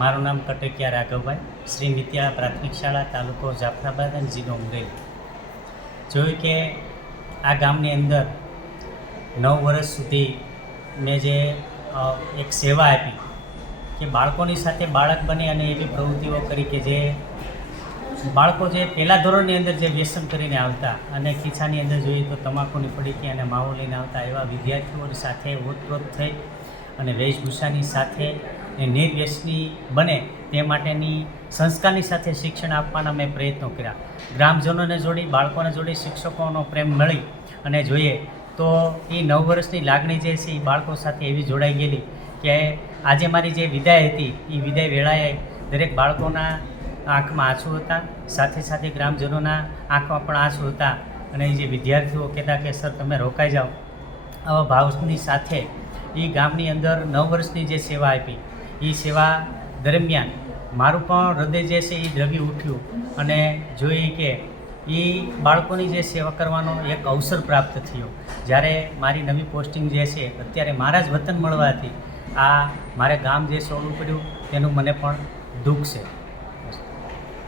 મારું નામ કટકિયા રાઘવભાઈ, શ્રી મિત્યા પ્રાથમિક શાળા, તાલુકો જાફરાબાદ અને જિલ્લો અમરેલી જોયું કે આ ગામની અંદર નવ વર્ષ સુધી મેં જે એક સેવા આપી કે બાળકોની સાથે બાળક બને અને એવી પ્રવૃત્તિઓ કરી કે જે બાળકો જે પહેલા ધોરણની અંદર જે વ્યસન કરીને આવતા અને ખીચાની અંદર જોઈએ તો તમાકુની પડીકી અને માવો લઈને આવતા એવા વિદ્યાર્થીઓની સાથે ઓતપ્રોત થઈ અને વેશભૂષાની સાથે એ નિર્વ્યસની બને તે માટેની સંસ્કારની સાથે શિક્ષણ આપવાના મેં પ્રયત્નો કર્યા. ગ્રામજનોને જોડી, બાળકોને જોડી, શિક્ષકોનો પ્રેમ મળી અને જોઈએ તો એ નવ વર્ષની લાગણી જે છે એ બાળકો સાથે એવી જોડાઈ ગયેલી કે આજે મારી જે વિદાય હતી, એ વિદાય વેળાએ દરેક બાળકોના આંખમાં આંસુ હતા, સાથે સાથે ગ્રામજનોના આંખમાં પણ આંસુ હતા અને એ જે વિદ્યાર્થીઓ કહેતા કે, સર, તમે રોકાઈ જાઓ. આવા ભાવની સાથે એ ગામની અંદર નવ વર્ષની જે સેવા આપી એ સેવા દરમિયાન મારું પણ હૃદય જે છે એ દ્રવી ઉઠ્યું અને જોઈએ કે એ બાળકોની જે સેવા કરવાનો એક અવસર પ્રાપ્ત થયો. જ્યારે મારી નવી પોસ્ટિંગ જે છે અત્યારે મારા જ વતન મળવાથી આ મારે ગામ જે છોડવું પડ્યું, તેનું મને પણ દુઃખ છે.